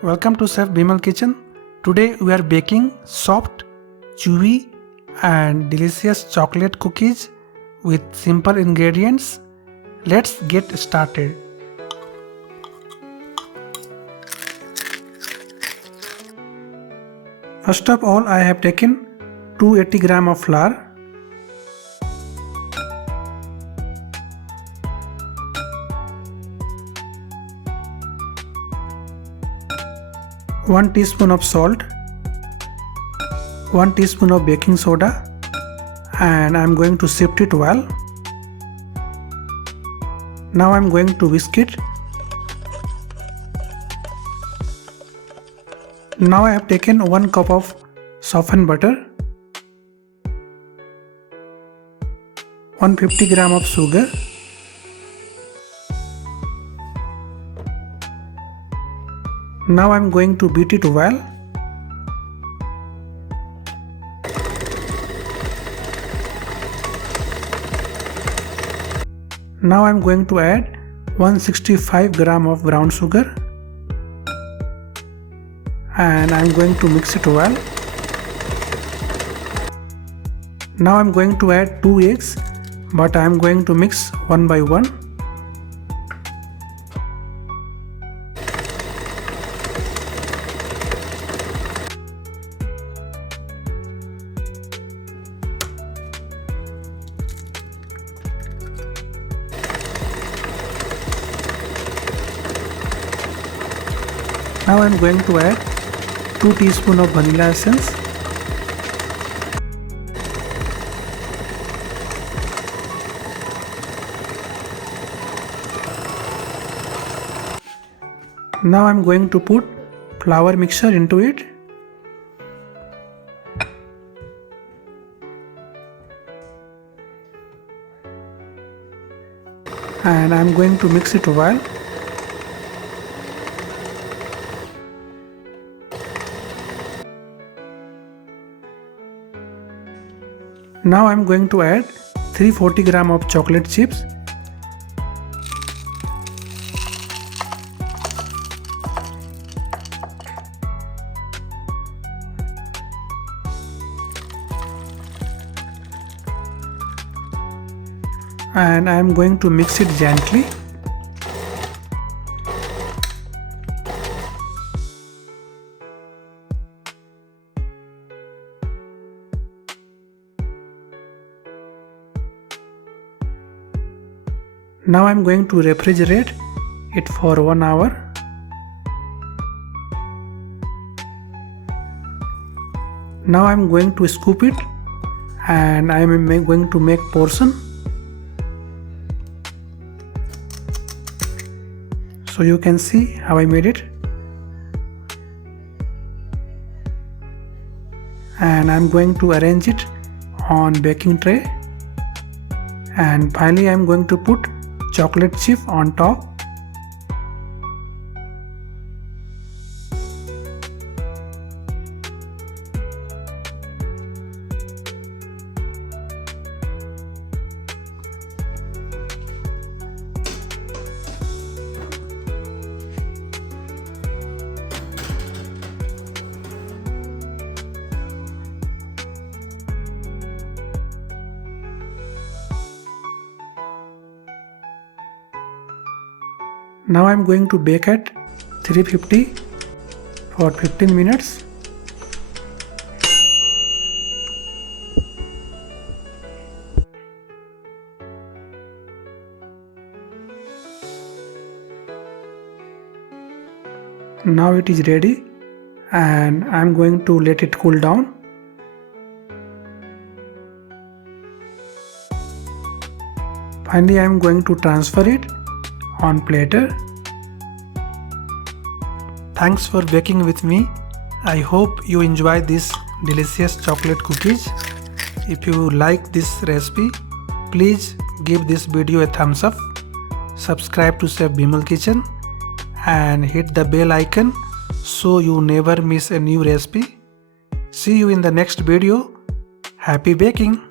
Welcome to Chef Bimal kitchen. Today we are baking soft, chewy and delicious chocolate cookies with simple ingredients. Let's get started. First of all, I have taken 280 gram of flour, 1 teaspoon of salt, 1 teaspoon of baking soda, and I am going to sift it well. Now I am going to whisk it. Now I have taken 1 cup of softened butter, 150 gram of sugar, now I am going to beat it well. Now I am going to add 165 gram of brown sugar and I am going to mix it well. Now I am going to add 2 eggs, but I am going to mix one by one. Now I am going to add 2 teaspoons of vanilla essence, now I am going to put flour mixture into it. And I am going to mix it well. Now I am going to add 340 gram of chocolate chips, and I am going to mix it gently. Now I am going to refrigerate it for 1 hour. Now I am going to scoop it and I am going to make portion. So you can see how I made it. And I am going to arrange it on baking tray. And finally I am going to put chocolate chip on top. Now I am going to bake at 350 for 15 minutes. Now it is ready and I am going to let it cool down. Finally I am going to transfer it on platter. Thanks for baking with me. I hope you enjoy these delicious chocolate cookies. If you like this recipe, please give this video a thumbs up, subscribe to Chef Bimal Kitchen and hit the bell icon so you never miss a new recipe. See you in the next video. Happy baking!